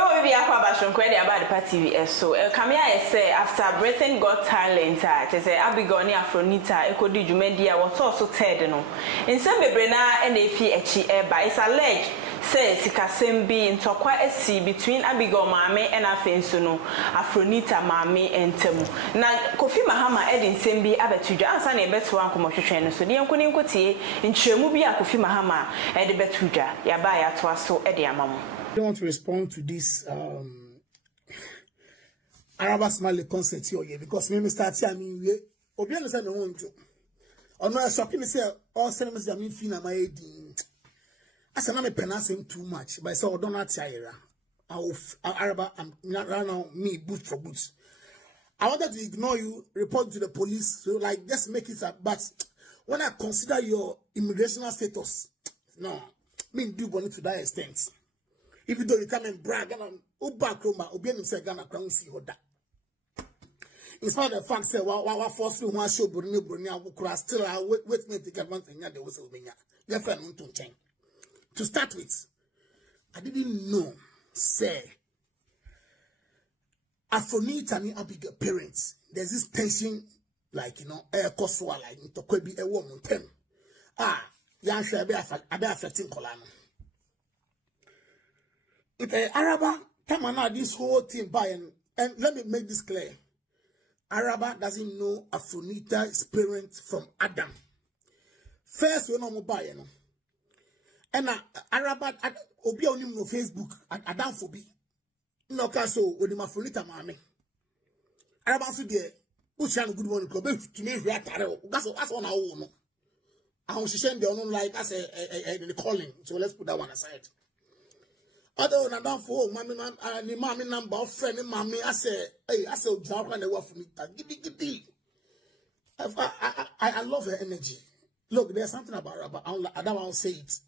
will be a question about the party. So, Kamia say after Britain Got Talent, say Abigail and Afronita, Eco di Jumedia was also Tedeno. In some Bebrena and AFE by it's alleged, says Sikasembi in Tokwa SC between Abigail Mame and Afensuno, Afronita Mame and Temu. Now, Kofi Mahama Edin Sembi Abetuja, and Sunny Betuan commercial trainer, so the Uncle Kotie in Chemubia Kofi Mahama, Edi Betuja, Yabaya Twaso Ediamam. I don't want to respond to this Araba Smiley concert here because me start here. I mean, Obi understand me want to. Or no, shocking say all cinemas that me feel my head. I said I'm pronouncing too much, but I said I don't know Tiara. Araba, I'm not right now. Me boot for boots. I wanted to ignore you, report to the police, so like just make it up. But when I consider your immigration status, no, me do want to that extent. Even though you come and brag, and Ubakroma, Obian say Ghana crown see that. In spite of the fact that what forcefully one show Brunia will still wait me to get one thing that there was a winger. Your friend to change. To start with, I didn't know, say, Afronita and Abigail parents, there's this tension, like, air coswa, like, to could be a woman, ten. Yan shall be affecting Colano. If Araba come on this whole thing by and let me make this clear. Araba doesn't know Afronita's parents from Adam. First, we know buy and Araba obi on him no Facebook Adam for be. No so when him Afronita mame. Araba so there. Who's good morning club to me that's one I know. I was saying they don't like as a calling. So let's put that one aside. Other than that, for mommy number of friend, mommy, I say, job and they work for me. Giddy. I love her energy. Look, there's something about her, but I don't want to say it.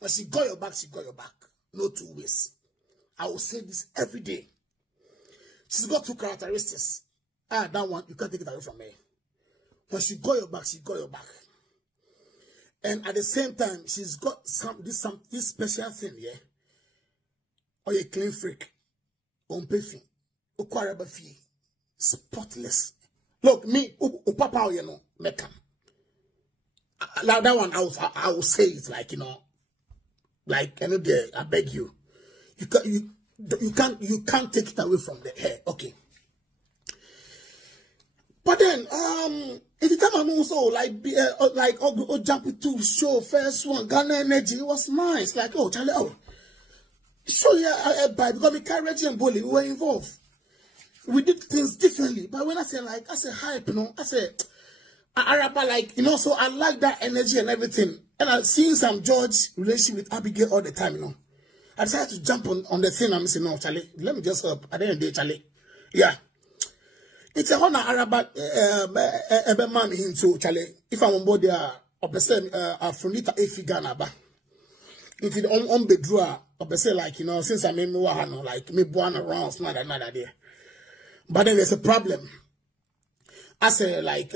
But she got your back, she got your back. No two ways. I will say this every day. She's got two characteristics. That one, you can't take it away from me. When she got your back, she got your back. And at the same time, she's got this special thing, yeah. Or a clean freak, on payfee, or quaraba fee, spotless. Look, me, papa, make him. That one, I will say it like, like, I beg you. You can't take it away from the hair. Okay. But then, if you come and also like jump to show first one, Ghana Energy, it was nice. Like, oh, Charlie, oh. So yeah, because we carried and bully, we were involved. We did things differently. But when I say hype, I say Araba, like, so I like that energy and everything. And I've seen some George relationship with Abigail all the time, I decided to jump on the thing and say, no, Charlie, let me just help. At the end of the day, Charlie. Yeah. It's a honor Araba man in so Charlie. If I'm on board there, Afronita AFE Ghana ba. If it on bedroom, say like since I made me like me born around another day. But then there's a problem. I say like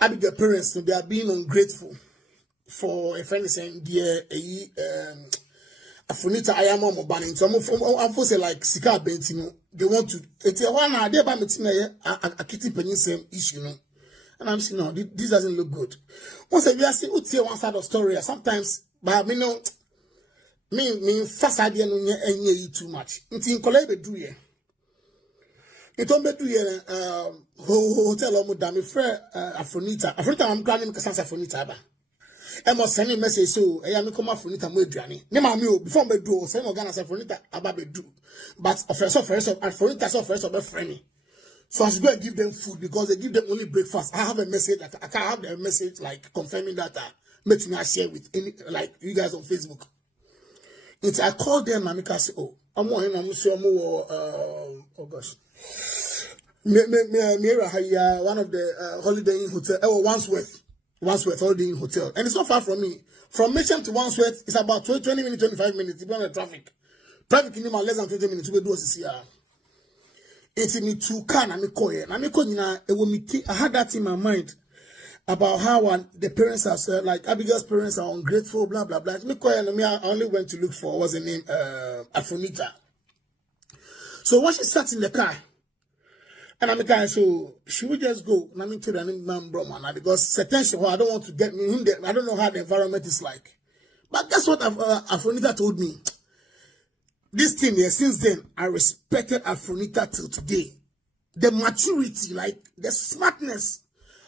Abigail parents, they are being ungrateful for a friend saying dear Afronita I am on banning. So I'm for say like Sika Bentino. They want to it's a one idea about me a kitty penny same issue, And I'm saying no, this doesn't look good. Once we are saying one side of story, sometimes but me first idea no nye too much. Nti nkola be do ye. It be do ye hotel omo da me frɛ Afronita. Afronita am grandin kasa Afronita ba. E mo send message so e ya me come Afronita mo aduane. Ne ma me o before me do o say mo Ghana Afronita aba be do. But first Afronita so first of be friend. So I should go and give them food because they give them only breakfast. I have a message that I can't have the message like confirming that make me share with any like you guys on Facebook. It's I called them and I say, oh, I'm one oh gosh. One of the Holiday Inn hotel, Wandsworth Holiday Inn hotel. And it's not far from me. From Mitcham to Wandsworth, it's about 20 minutes, 25 minutes, depending on the traffic. Traffic in less than 20 minutes, we do CCR. It's me to can and me call it. And me call I had that in my mind. about how the parents are like Abigail's parents are ungrateful, blah blah blah. I only went to look for what's the name, Afronita. So when she sat in the car, and I'm kind, so she would just go. And I'm to the man, bro, man, because attention. I don't want to get me in there. I don't know how the environment is like. But guess what? Afronita told me. This thing here, since then, I respected Afronita till today. The maturity, like the smartness.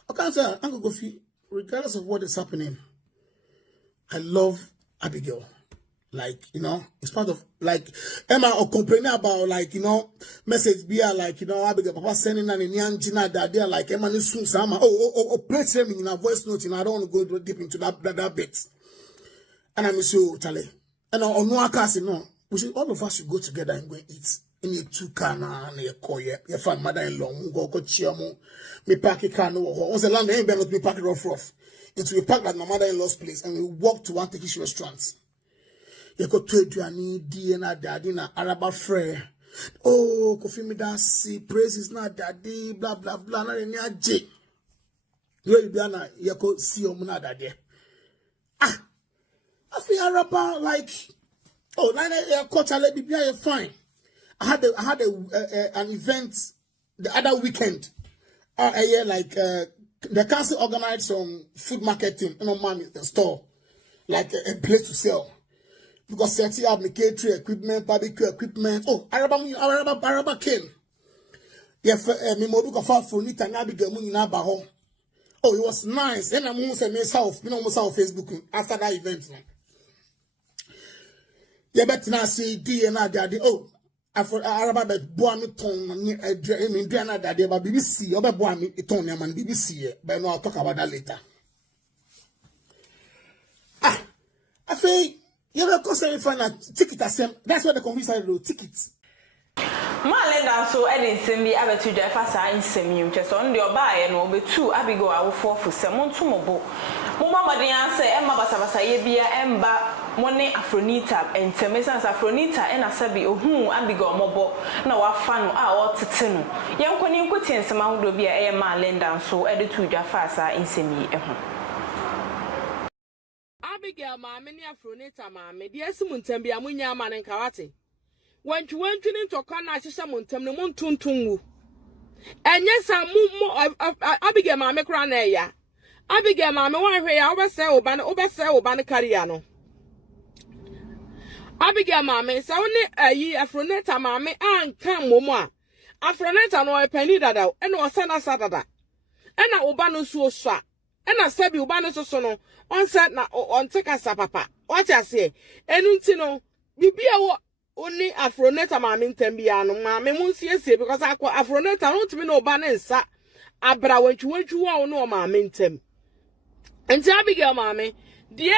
Okay, sir, Uncle Gofi, regardless of what is happening, I love Abigail. Like, you know, it's part of, like, Emma or complaining about, like, you know, message be like, you know, Abigail, Papa sending an Indian that they're like, Emma, play them in a voice note, and I don't want to go deep into that bit. And I'm so, Charlie. And on no account, you know, all of us should go together and go and eat. In your 2 car na your car, your family mother-in-law, go chiamo, me park a car no. Once the land ain't better me park it rough. Into we park at my mother-in-law's place and we walk to one Turkish restaurant. You go to Adriani, DNA, daddy, na Araba frere. Oh, Kofi me da see praises na daddy, blah blah blah. Na ni aje. You be na you go see omuna daddy. Ah, I feel Araba like. Oh, na your culture let be fine. I had an event the other weekend. The council organized some food marketing, you know, man, the store, like a place to sell. Because they have the catering equipment, barbecue equipment. Oh, Araba came. Yeah, me modu ka fa Afronita and Abigail mu nyina ba ho. Oh, it was nice. Then I'm say me south, you know, on Facebook after that event. Yeah, but now see DNA daddy. Oh. After Araba be boa me ton me Indiana that day but BBC obe boa me ton man BBC but no I'll talk about that later. Ah, I feel you know concern find a ticket asem. That's what the confusion do tickets. Malenda so edin bi abetu dwa fa sa nsem yim che so ndi oba ye no obetu Abigail awofo fu se monto mobo mo maden ase emma basabasa ye bia emba mone Afronita entemesa Afronita ena sabi ohun Abigail mobo na wafa no a otete no yenkoni nkwoti nsem ahodo bia eye Malenda so editu dwa fa sa nsem yi eho Abigail maame ni Afronita maame de asimu ntem bia munya ama ne nkawate Wantwini ntokwa na ahyehye montam ne montuntunwu enye sa Abigail maame kra na eya Abigail maame wanhwe ya obese oba ne career no Abigail maame sa woni ayi Afronita maame anka momo a Afronita no epani dada ena osana sadada ena oba no so so a ena sabi oba no so no onse na onteka sapapa what you say enu nti no bibia wo Only Afronita maame ntambia no maame munsiesie because Afronita no timi no oba ne nsa abra wantwantwu a no maame ntam enti Abigail maame de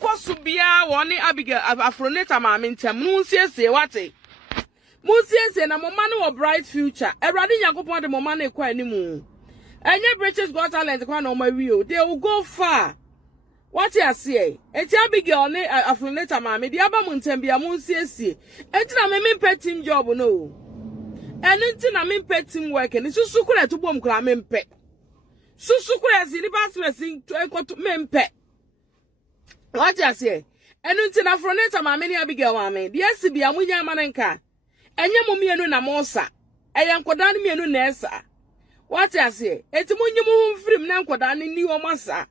koso bia woni Abigail Afronita maame ntam munsiesie wate munsiesie na mama no bright future Ewrade Nyankopon de mama no kwa animu enye British Got Talent kwa no mawi they will go far. What you say? Eti Abigail ne Afronita maame di aba muntambia munsiesie. Eti na me pet team job no. Enti na me pet team work ni susukura to bom kra me mpe. Susukura si ni basmesi to me mpe. What you say? Enti na Afronita maame ni Abigail maame di asibia munya amanenka. Enye mo mienu na mosa. Eya nkoda ni mienu na esa. What you say? Eti munyi mu mfrim na nkoda ni o masa.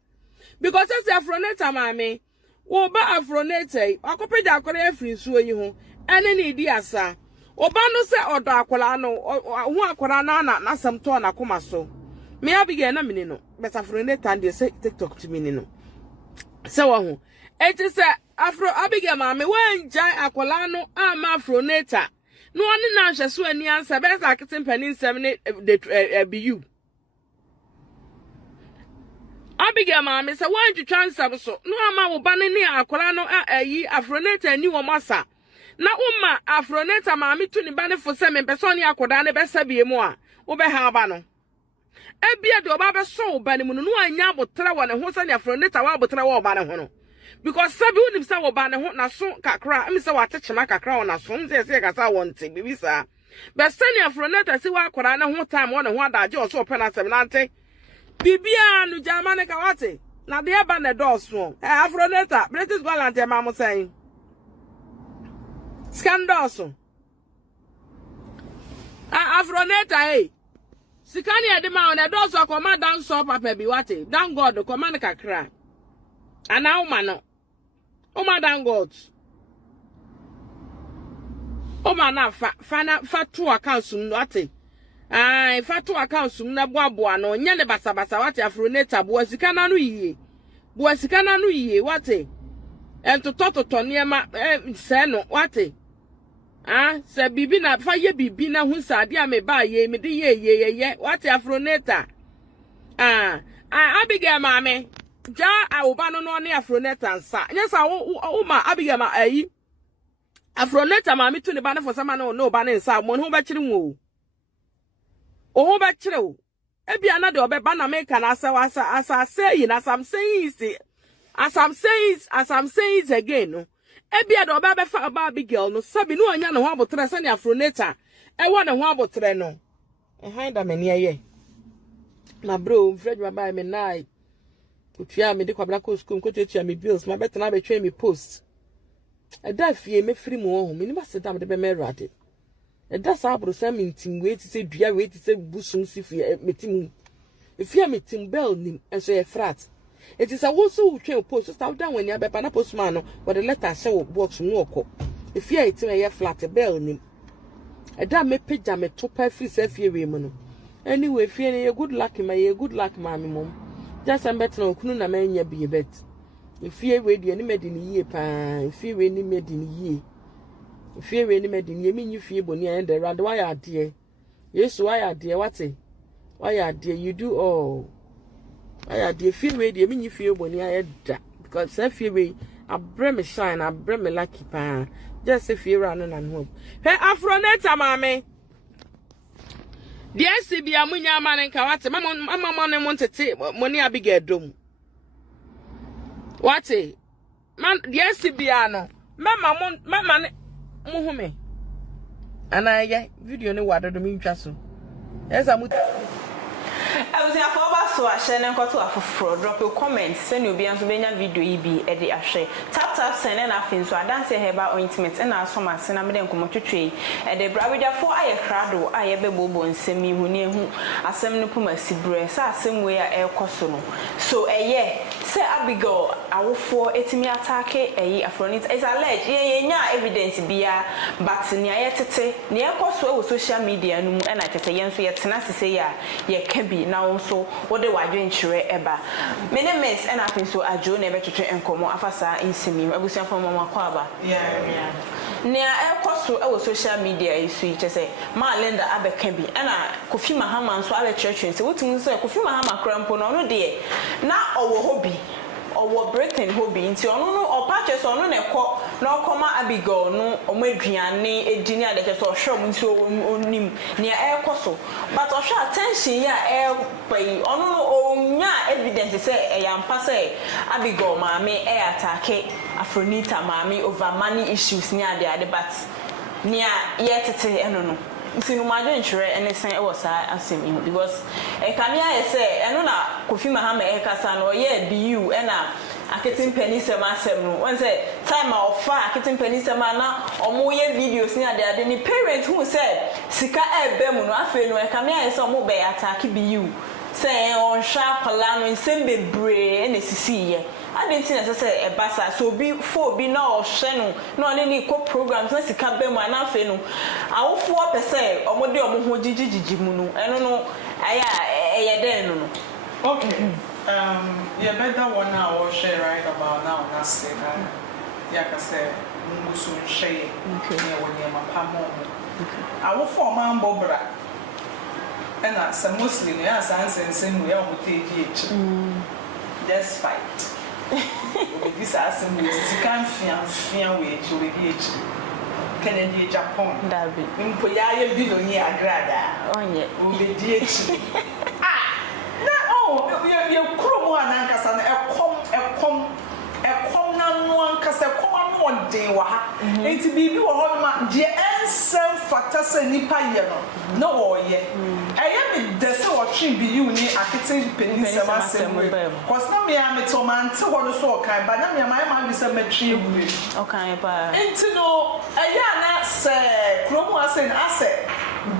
Because as Afronita maame wo ba Afronita akopeja akore afri nsuo yi ho ene ne di asa oba no se odo akola no hu akola na nasam to na koma so me Abigail na mini no but Afronita and say TikTok to mini no se wo ho eti se Abigail maame wan jai akola no ama Afronita no oni na hwe so ani ansa be sa kete mpanin nsem ne BU Abigail maame se wan twitwa nsam so no ama wo ba ne akola no ayi Afronita ni wo masa na umma Afronita maame tu ni ba ne fo se me pese oni akoda ne be sabie mu a wo be ha ba no ebia de oba be so wo ba ne mu no anya abotra wo ne ho se ne Afronita wa abotra wo ba ne ho no because sabi unim se wo ba ne ho na so kakra em se wa techema kakra wo na so nze se kasa wo nte bibisa be se ne Afronita se wa akoda ne ho time wo ne ho adaje o so pe na sem na nte Bibia no German ka wate. Na de eba na dɔɔso. Afronita, British gallant ma mo saying. Scandals. Afronita Sikani edema on a dɔɔso akoma dan so papa bi wate. Dan God koma ne kakra. Ana uma no. Uma dan God. Uma na fa to account no wate. Fa to account na boaboa no nya ne basa wate Afronita boa sika na no yie wate entotototo niema se no wate se bibi na fa ye bibi na hu sade a me ba ye me de ye wate Afronita Abigail mame ja awoba no ne Afronita nsa nya sa wo ma Abigail ma Afronita mame tu ne ba ne for sama no ba ne nsa mo ho ba kire nwo oh, but true. Ebia na de obeba na make na asa say as I'm saying it again no. Ebia de obeba fa about Abigail no sabi no anya ne ho abotre se ne Afronita e wo ne ho abotre no. Hinda me ne ye. My bro, Fred baba me nai. Kutua me de kwabla ko school ko tutua me bills, my better na be twa me post. E da fie me free mu ho, me ni ba sedam de be me rade. That's how Brosam intim wait to say Dria wait to say Busum Sifia metim. If you metim bell nim and so a frat. It is a also train post start down when you have a postman or the letter show box no. If you are a flat a bell nim. A damn me pijama me top free self ye women. Anyway, fear good luck in my good luck, mammy mum. Just I'm better no kuna man ye be a bet. If you wait any made in ye pan, if you any made in ye. Fear any medin, you mean you fear bonny and the rand. Why are dear? Yes, why are dear? What's it? Why are dear? You do all. Why are dear? Fear ready, you mean you fear bonny, I had that. Because I fear me, I bring me shine, I bring me lucky pan. Just if you're running and home. Hey, Afronita, mammy. Dear CB, I'm in your man and Kawati. Mamma, money want to take money, Abigail dome. What's it? Man, dear CB, Mamma, Muhume. And I video no water to me just so. Yes, I'm I was in a former so I share and got to a drop your comments, send you be on video EB at the ashe. Tap send and nothing so I dance a about ointment and our summer send a million come to tree at the bravida for I crado I ever bobo and send me who near who a seminal puma sibre sa same way air cosono. So a year say Abigail I will for etimi attack a Afronita is alleged yeah evidence be but near tete near coso social media and I tell you so yet tenacity say yeah can be now so what the wide venture eba many mess and I think so a Joe never to train and come afasa in simi I was from Mama Kwaba yeah near air costo our social media is sweet say my Linda Abe can be and I Kofi Mahama so our church and say what things say Kofi Mahama crampo no dear now our hobby or Britain hobby into or patches or no no comma Abigail no or Medriane a dinner that is or show so near air costo but or shall attention ya air pay or no evidence say a young passe Abigail mammy air attack Afronita mammy over money issues near the but near yet to no. See, my venture and they say I was asking because a camia say, I know not Kofi Mahama Ekasan or yeah, be you and I getting penny semasem. One say, time of fire, getting penny semana or more videos near there. Then the parent who said, Sika Bemuno, I feel no camia is some mobile attack be you. Say on sharp alano in Sembe Bray and see. I didn't see necessarily a bassa, so be no channel, no any co programs, let's come back my nothing. I will 4% or more than Jijimuno. I don't know. I don't. Okay. Yeah, better 1 hour share right about now. That's it. Yaka said, Musun share. Okay, when you're my pamo. I will form a bobra. And that's a Muslim, yes, and same way I would take it. Just fight. This assembly is can't fear way to be H. Kennedy Japan. That be Impoya Bidonia Grada. Oh, yeah, will be DH. Ah, no, you're cruel one, Ancasan, a com, no one, Casa, come on, day, what? It's be you all my dear nyensem factor say nipa ye no oye eye me de say wo twe bi you ni akete penisem asem cause na me am to man te ho no so okan ba na me am bi say matwe egure okan ba enti no eye na say kromo asen ase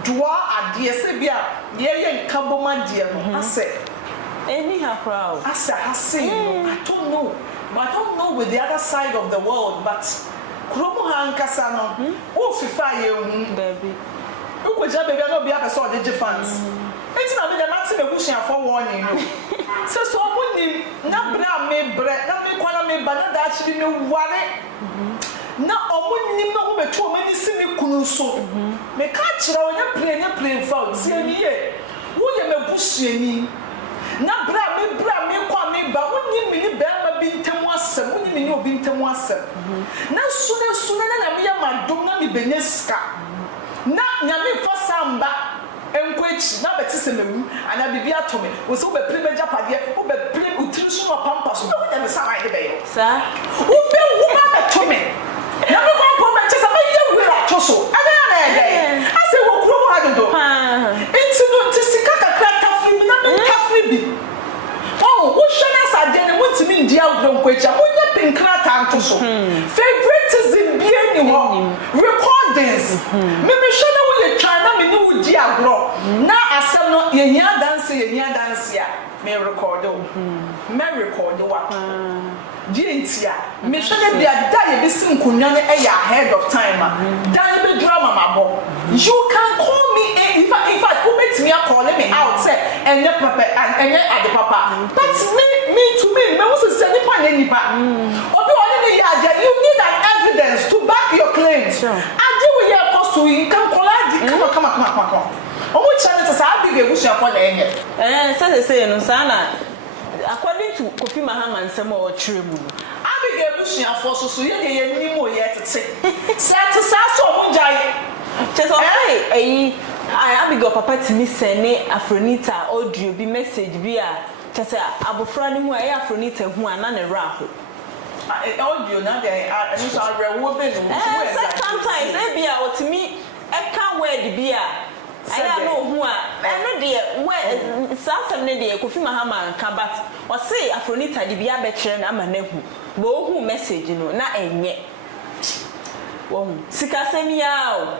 doa ade se bia ye nkaboma de no ase any crowd ase I don't know. But I don't know with the other side of the world, but Kromo hankasa no wo fifa ye hu baby wo ja baby no bia person de fans enti na me de mate me bushia for warning no se so munim na bra me na me kwana me ba na da chi me ware na omunim no wo betu o mani si me kunu so me ka kire wo nya play foul si ani ye wo ye me bushia na bra me kwa me ba woni mini ba ma bi ntemu asem woni mini obi ntemu asem na sune na me ya madom na me benyeska na nya me fa samba enkwechi na beti se mewu ana bibia to me wo so be prime japade wo be prime utiri so no pampa so wo nya me sa mai de be yo sa wo be wo ma be to me na me kwa po me chesa ba ye wi ra to so ana na e dey ase wo kuro mo hadodo enti no tisika kakra tafri na me tafri bi wo shona sadene mutimi ndia agronkwacha wonya pinkra tanto so favoritism bi ani ho recordings me shona wo ye China me ni wo di agro na asem no ye hia dance ya me record what dientia me shona bia da ye bi sim kunwa ne ahead of time da ye be drama mabo you can call me in fact who makes me call me out say enye papa enye ade papa but me was say nipa obi oni ni ya you need an evidence to back your claims ade we here cost you can collect come omo channel say Abigail bushia for na enye say no sana according to Kofi Mahama nsem o twere mu Abigail bushia for so ye de ye ni mo ye tete say to sa so mo jai cheso hey Abigail papa timi sene Afronita audio bi message bi a chese abofra ni hu a Afronita hu ana ne raho audio na dey ani so arewo be no sometimes e bi a otimi e ka word bi a aya no hu a eno de we samsam ne de Kofi Mahama nka but o say Afronita de bi a be kire na ama na hu bo hu message no na enye wo sikasem ya o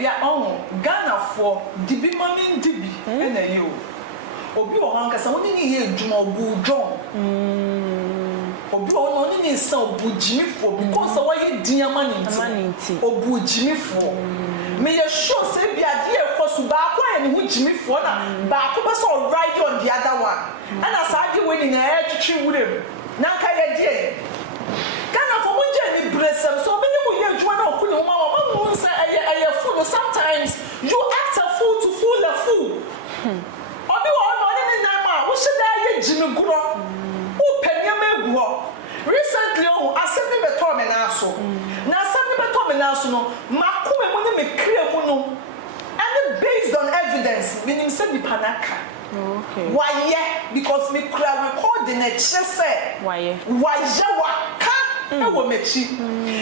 ya Ghana for dibi mami dibi na yo obi o han kasa woni ni ye djuma obu John obi o woni ni san obu jimi fo because wa ye diama ninti obu jimi fo me ye sure say bia de e kosu ba kwa ye ni hu jimi fo na ba ko be so right on the other one and as ade we ni na e twitwi wurem na ka ye de Ghana for munje ni bresem so be ni mu ye djuma na okuni ma wa ma say aye fool sometimes you act a fool to fool a fool obi wo no ni na ma wo sheda ye jimi guro wo panya ma egu recently asemi beto me na so na asemi beto me na so no makome mu ni me kire mu no and based on evidence meaning say the panaka okay why because me kura record the next say why waka e wo mechi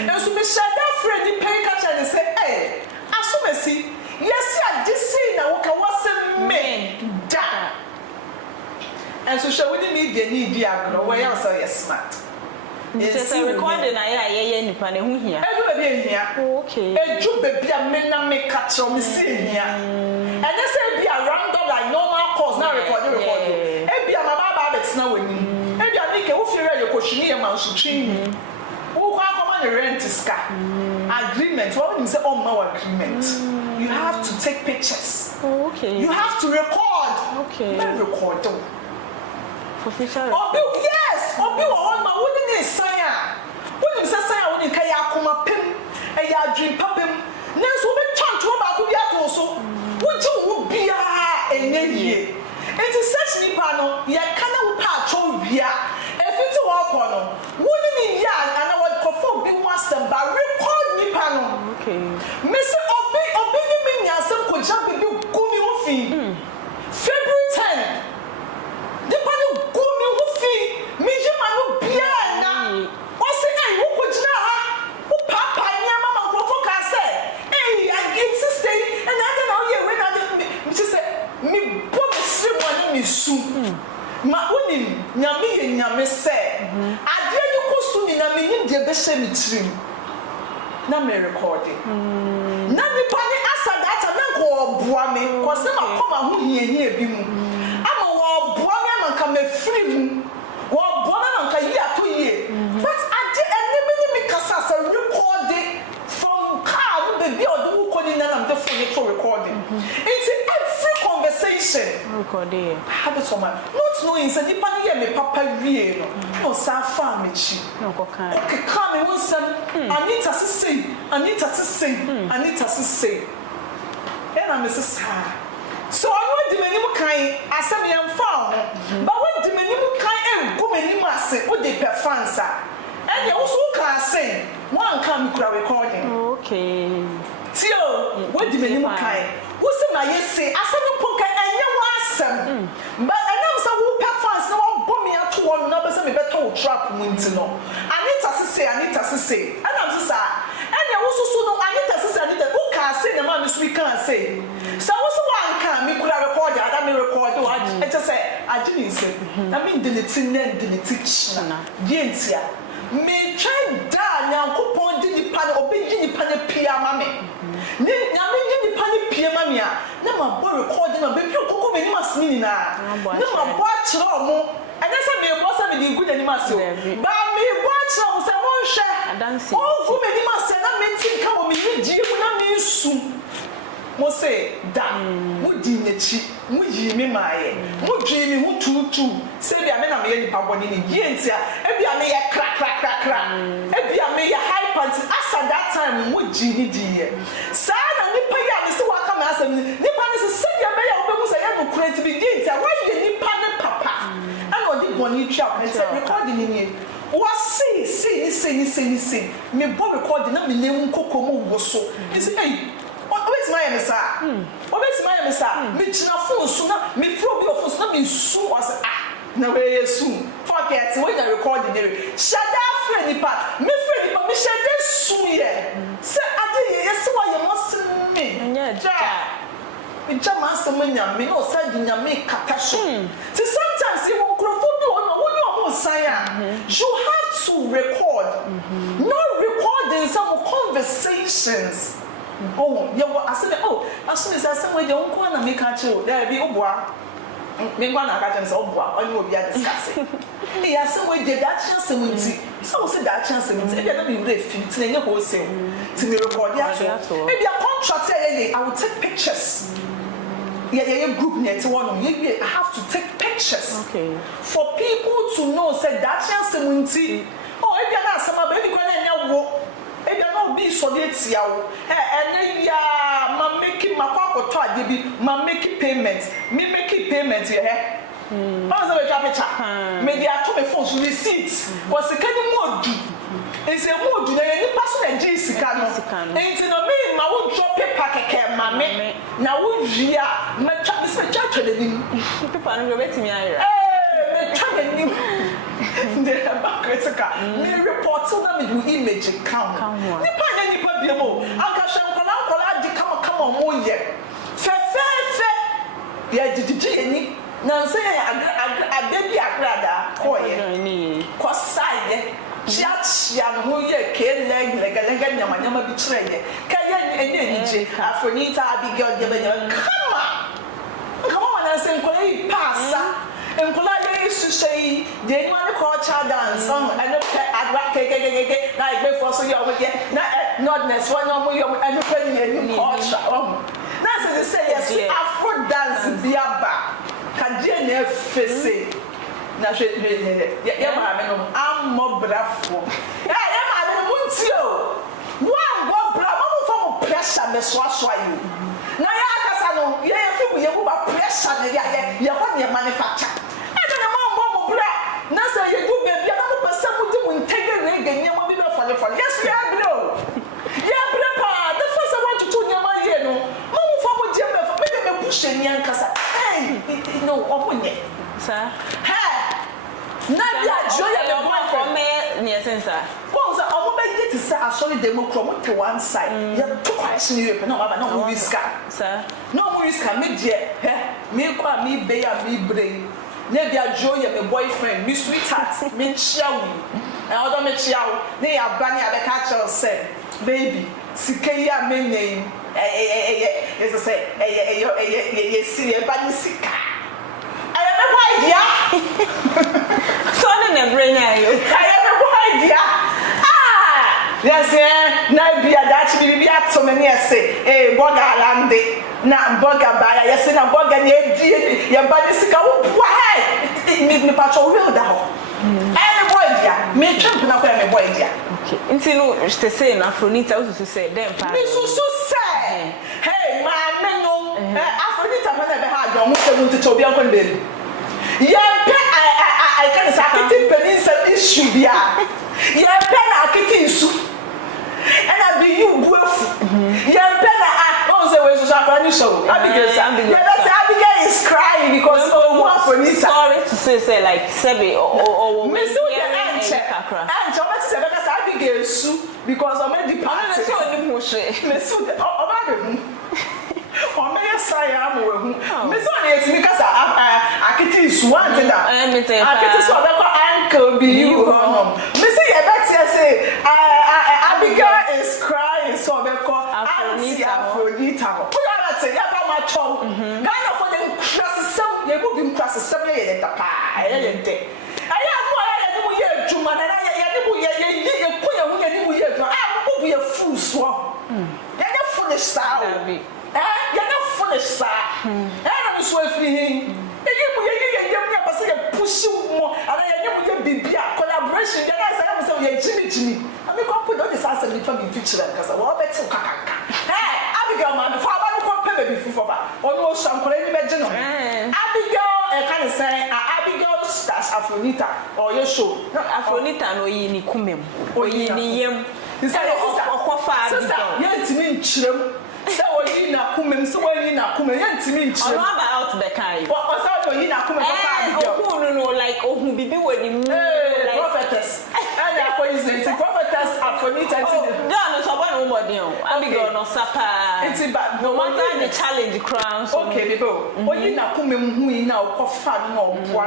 enso me shada friend ni pay catch and say eh asomesi yes ya this na wo ka wasem me da enso she we ni dey need dia agro we ya say smart it's a recording na ye nipa na hu hia eju be bi hia okay eju be bia me na me catch o me see hia and they say be a random like normal course na record e bia ma ba betina wani e bia me ke wo fi re ye ko hwini ye ma nso twin wo kwa come on rent ska agreement what you say on my agreement you have to take pictures okay you have to record okay then record for future yes obi wo on ma woni ni sanya woni se sanya woni ka ya akoma pem e ya dream papem nenso be chant wo ba ko bia to so woji wo bia enye yie enti search ni pa no ye kana wo pa cho bia e fiti wo ko no woni ni ya ana wo ko fo bi wasem ba record ni pa no okay me se obi ni me nya sem ko ja bi gumi wo fi February 10 the panu gumi wo fi mi je ma no bia na o se ai wo ko jina ha wo papa nya mama ko fo ka se eh nyame ye nyame se ade ni kosu ni na me nim de be hye me tirim na me recording na nipa ni asa data na ko boa me ko se ma koma ho hiehie bi mu ama wo boa me ama ka me free mu wo boa me ama ka yi ato yie but ade enemy me kasa sa recording from car no be o do ko ni na am the phone to recording it's every conversation recording habit of man not knowing say nipa ni ye me papa wie no sa fa me chi no ko kan okay come me won sam Anita say and I'm Mrs. so I want the many kind as some young found but what the many kind go many mass what they performance and you also can say one can recording okay tio what the many kind who say my say as some poka and you want but I know some who performance no one bomb me out to one number some better trap winter no Anita say and I'm so and you also so no Anita who can say the man we can say so also one can me could record that me record I just say I didn't say I mean deleting dientia me try da nyankopon di nipa ne obeji nipa ne pia mame ne nyame di nipa ne pia mame a na ma bo record na be kokko me ni masini na na ma bo akire omo and say me bo say me di good ani masio ba me bo akire omo say mo nhwe o fu me ni masio na me tin ka wo me ni die mu na me su mo say da mo di nechi mo yi me maaye mo dwe me hu tutu say bia me na me ye nipa boni ni yentia e bia me ye kra e bia me ye high pants asa that time mo ji ni die sa na nipa ya me se waka me asa nipa ne se se bia me ya obegu say ye no create be yentia why ye nipa ne papa and odi boni twa me say recording ni what see me bo recording na me ne nkokomo wo so me say hey what's my answer? What's my answer? Me china phone so na me throw be phone so na me su was na we soon. Forget when I recording there. Shada friend part. Me friend part me shada su ye. Say ade yes why you must me. Ja. Me jama asem me no say nyame kata so. See sometimes you won crofo bi on you sign. You have to record. No recording some conversations. Oh, you I said, oh, as soon as I said, we don't want to make a chill. There be Obwa. Me one against Obwa, or you will be discussing. He has some way that chance to so say that chance to if you're not being brave, it's in your wholesale to me record. Maybe a contract, I will take pictures. Yeah, group net one. You have to take pictures. Okay. For people to know, say that chance to oh, if you're not some baby going to walk. E bia no be so dey tia wo ene ya ma make ma kwakoto ade bi ma make payment me make payment ye how so we try picture me dey ato me phone so receipt was the kind modu is a modu na ni paso na je sika no enti no me ma wo drop paper keke ma me na wo ria ma twa me se twa de ni paper no go betimi ayira me twa de ni they are critical. Me report so that me do image count. Nipa nya nipa biemo. Anka hwem di kama mo ye. Fe ye didiji eni. Na nse ye adebi agrada ko ye. Ko side chia no ye ke lega nyama bi kire ye. Ka ye eni Afronita Abigail de be come on na se nkola yi passa. Nkola ye isu sei de anyone culture dance and adwa ke na igbe for so ye omo ye na nodness one omo ye and no culture na say yes Afro dance biaba ka je na fese na hwe ye ma me no ammo brafo ye ma me no muntio one go bra mo for pressure me so you na ya akasa no ye fi ye bu ba pressure na ye ho ne manufacture na say you do baby na mo pesa mo di mo integrate ga nyama bi be fale yes we are below yeah prepa the first I want to do nyama ye no mo fa mo di me push nyan kasa hey no omunye sir hey na bi ajo ye me boy from me near sensor ko say omo be get say asori democrat mo to one side you to question you no baba no mo risk sir no mo risk me die me kwa me be ya me brain maybe a joy my boyfriend, me sweetheart, me child. And other me child, they are bunny at the catcher say, baby, Sikaya me name. As I say, a silly bunny sick. I have no idea. So I never bring you. I have no idea. Yes, now be a Dutch baby at so many say, eh, Boga Lande, na Boga Baya, yes, and a Boga near your body sick. Why? It made me patch real down. And a boy, dear, me jump up and a boy, dear. Until you say, Afronita also say, then, so say, hey, my men, no, Afronita, when I had your mother to Toby Uncle Bill. I can't say, I think Peninsula issue, yeah. Yeah, Penna, and I be you both. Yeah, Penna, also was a show. Abigail is crying because sorry to say like Sebi or Miss and Thomas said that Abigail sue because I'm a departed. Or may I say, I'm Miss Only because I can teach one thing that I can so uncle be you. Missy, I say, Abigail is crying, so they call Afronita. We are say, yeah, my child. Ghana for them crosses some, you would be crosses some in the pie. I have more year, Juma, and I will be a fool swamp. You're a foolish sound. You're not foolish, sir. I'm swiftly. Push you more, and I know be collaboration. I say, Jimmy. I'm going to put on this answer between the future because I want to hey, Abigail, man, before I want to pay before almost some imagine. Abigail, I can't say Abigail that's Afronita or your show. No, Afronita no yini kumem. Or yini yem. Sister, you so we na kumem so we na kumem yentimi nchire all about the kind o so we na kumem no like ohun bibi we ni prophetess and is the prophetess Afronita no so one woman Abigail no sapa no matter the challenge crown okay people we na kumem hu yi na okofa no oboa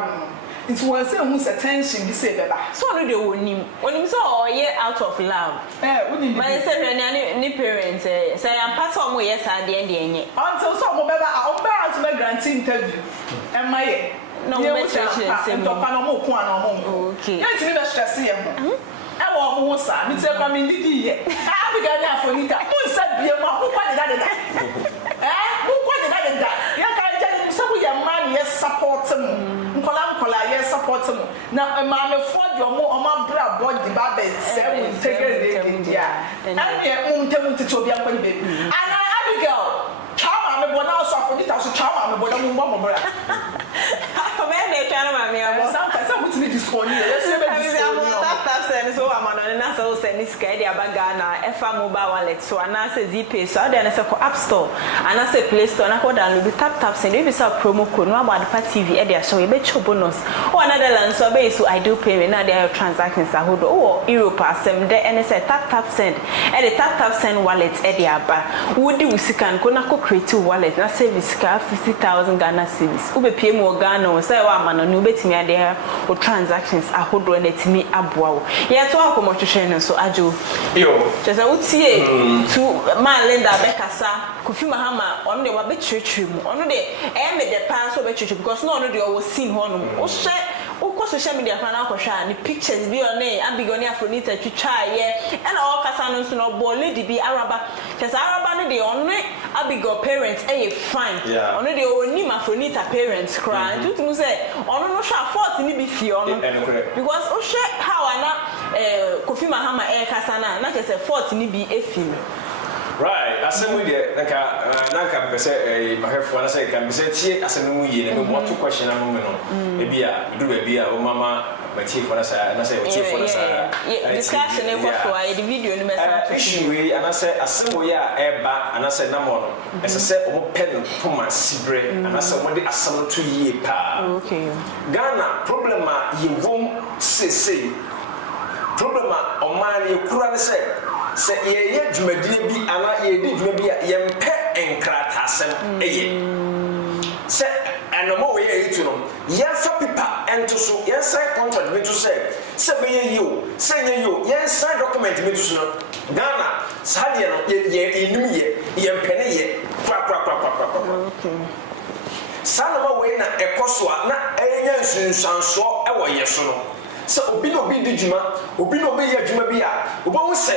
it was who's attention this say beba so no dey onim so out of love my say ni parents say am pass omo yes ade enye until so mo beba to be grant interview am I no me say to pa no mo ko an omo okay yet me be stress ye ho e wo mo sa me say kwa me ndidi ye Abigail na Afronita mo say bie mo ko kwa de da mo kwa de da ya ka je so we your man yes support mu Nkola yes support mu na maame fo de omo bra body ba be say we take it there and me tete obi akwa ni baby and Abigail chama me bona so Afronita so chama me bona mu mo bra me na chama maame amo some mutimi discount let's say tap so amano na so send sky dia baga na efa mobile wallet so ana say zpay so ada na say for app store ana say play store na ko download tap send we be say promo code no about the TV e dia show e be cho bonus o another land so be so I do payment na dia transactions ahodo o Europe asem de any say tap send e the tap send wallet e dia ba wodi wisikan ko na ko create wallet na service ka 50,000 Ghana cedis ube pay mo Ghana say wa amano no betimi ade o transactions ahodo na timi aboa wo ye to akomo twehwe no so ajo yo just utie to man Linda Bekasa Kofi Mahama on de wa be twetwe mu ono de e me de pan so be twetwe because no ono de o seen ho no o hye o social media fan akwohwa ni pictures bi on e Abigail ni Afronita twitwa ye e na o kasa no so no bo lady bi araba just araba no de ono Abigail parents e fine ono de o ni Afronita parents cry tutu say ono no hwa fault ni bi fie ono because o hye how ana Kofi Mahama e kasa na just fault ni bi efim. Right, asem we dey naka pese mahefo na say kan pese tie asem mu yi na me what question am me no e bia do ba bia o mama matie for na say o tie for na say discussion e ko so ai the video ni me sa issue we ana say asem we ya e ba ana say na mo no ese say o pen to ma sibre ana say mo de asem to yi pa okay Ghana problem a ye wom say problem a o man ye kura ne say ye dwumadie bi ana ye di dwuma bi a ye mpe enkratasem eye se and more way to know. Yes, people and to so yes, I contract me to say you, say you, yes, I document me to know. Ghana, Sadiano, ye penny, okay. Sanama way na ekoswa na enya nsunsanso e wo yeso no se obi no bi dijuma obi no bi yadwuma bi a obo se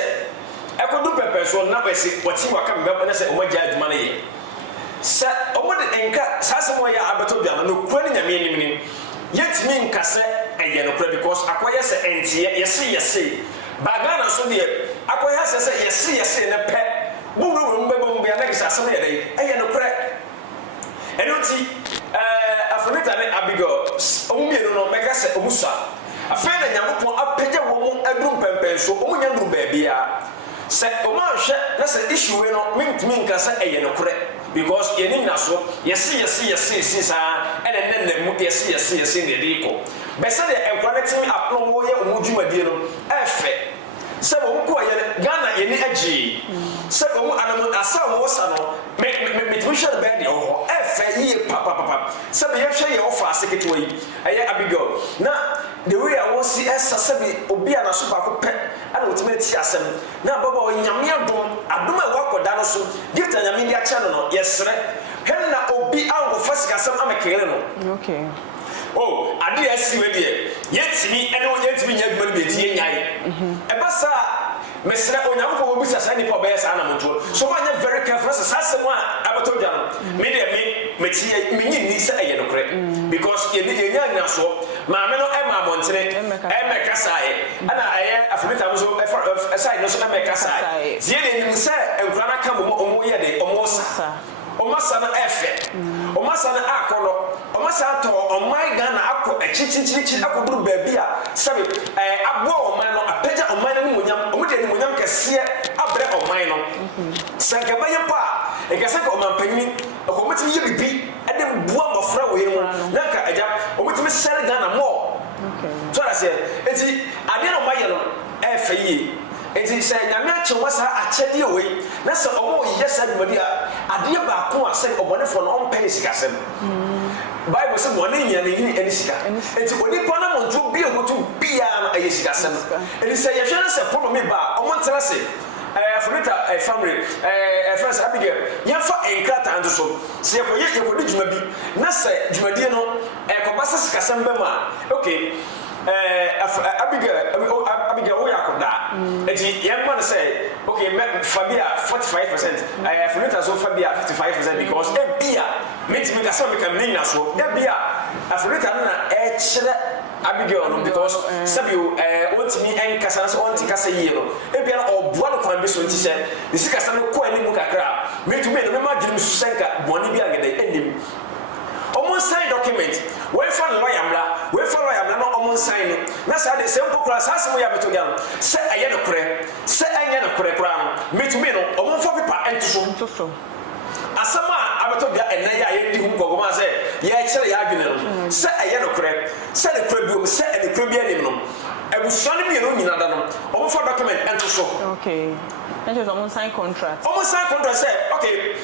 ekodu pepe so na besi wati waka mbeba na se omagya adwuma na ye se omode enka sasemo ya abeto bia no kura ni nyame enim yetimi nkase eye no kura because akoye se entie yesi bagana so de akoye se yesi na pe buru mbebo mbia na kisa asem ye dai eye no kura Enuti, Afronita and Abigail, Omino no make us a musa. A friend and Yamupo, a peja woman, a room pempen, so Omunyan baby. Set Oman, that's an issue, mean to me, Cassa, a correct. Because you need not so, yes, and then the yes, in the deco. Besides, I'm connecting up no more, Mujuma Dino, F. Seven Ghana in the edgy. Seven animal as some was make me should bed or F. Papa. Some have share your fast secretary. Abigail. Now, the way I was see as a sebi, Obia, super pet, and ultimate Yassam. Now, Baba, in Yamia Dome, I do my work or Danoso, give the Yaminia channel, yes, sir. Henna Obi out of first Gassam, I'm a Kaleno. Okay. Oh, I did see with you. Yet me, anyone yet me, yet will be a bassa. Mr. Onyanko will be a sandy for bears animal. So I am very careful as a someone I told you. Media me needs a yellow crate because you need a young so. Mamma Emma Montene, Emma Cassai, and I have a side no Emma Cassai. Zillian said, and Grana come almost. Omasana efe omasana akolo omasato o my Ghana akọ echichichichi akọduru baby a sabe abo o man no apeja o man no munyam o mede ni munyam kese abre o man no sanka baye pa e kase ko man panyi ko meti ye bibi e de bua mofra we mu naka aja o meti sell Ghana more okay so I say enti ade no maye no efe yi enti say nyame ache wasa achede we na se omo yesa dwumadi a ade ba ko ase obonefo no ompe sikasem Bible say one nya na yini eni sika enti onipa na monto bi ogotu bia na aye sikasem enti say ye hwe na se problem me ba omo ntera se Afronita family friends Abigail yafa enkrata ando so se ko ye ko djuma bi na se djumadi no ko basa sikasem be ma okay Abigail we akoda enti young man say okay Fabia 45% Afronita so Fabia 55% because bia meet me ka me kam nina so bia Afronita na chere Abigail no because sabio want me enkasa so want kasa yie no bia na oboa no kwan bi so nti se the sikasa no ko ani mu kakra me to me no ma girim su senka boni bi agede enim almost sign document we fa lawyer no almost sign na say the same process as we have to get say aye no kure say anya no kure kura no me to me no almost for people ento so asama abeto bia enna ya ye di hu gogoma say ye kire ya adwene no say aye no kure say the kure bi say the kure bi anim no ebusuane bi no nyina da no almost for document ento so okay that is almost sign contract say okay